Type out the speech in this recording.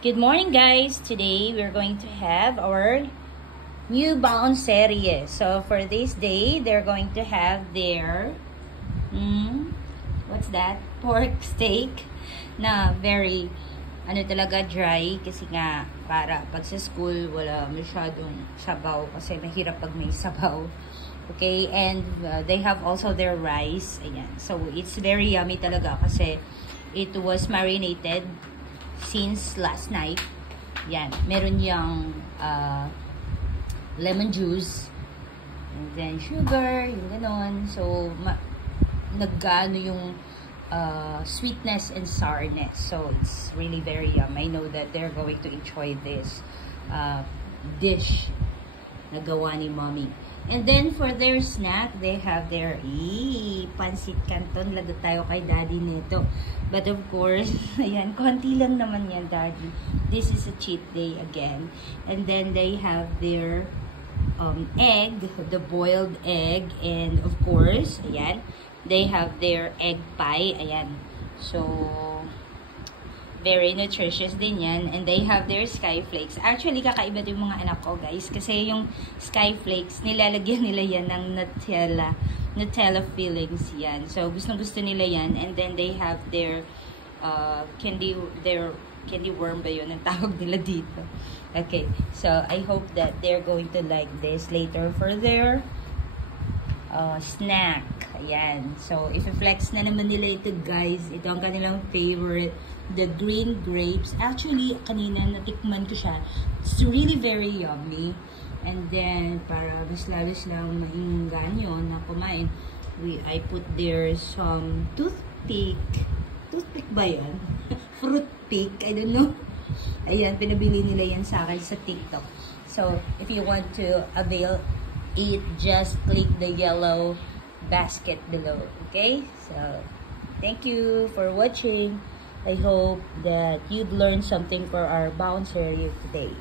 Good morning, guys. Today we're going to have our new baon series. So for this day, they're going to have their what's that? Pork steak na very talaga dry kasi nga para pag sa school wala masyadong sabaw kasi mahirap pag may sabaw. Okay, and they have also their rice. Ayan. So it's very yummy talaga kasi it was marinated since last night. Yan. Meron yung lemon juice. And then sugar. Yung ganon. So, naggaano yung sweetness and sourness. So, it's really very yum. I know that they're going to enjoy this dish na gawa ni mommy. And then, for their snack, they have their pansit canton. Lado tayo kay daddy nito. But of course, ayan, konti lang naman yan, daddy. This is a cheat day again. And then, they have their egg, the boiled egg. And of course, ayan, they have their egg pie. Ayan. So, very nutritious din yan. And they have their sky flakes. Actually, kakaiba din yung mga anak ko, guys. Kasi yung sky flakes, nilalagyan nila yan ng Nutella fillings yan. So, gustong-gusto nila yan. And then, they have their candy worm ba yun ang tawag nila dito. Okay. So, I hope that they're going to like this later for their snack. Ayan. So, if i-flex na naman nila ito, guys, ito ang kanilang favorite, the green grapes. Actually, kanina natikman ko siya. It's really very yummy. And then, para mas lalos lang mainganyo na kumain, I put there some toothpick. Toothpick ba yan? Fruit pick? I don't know. Ayan, pinabili nila yan sa akin sa TikTok. So, if you want to avail it, just click the yellow basket below. Okay? So, thank you for watching. I hope that you'd learn something for our baon series today.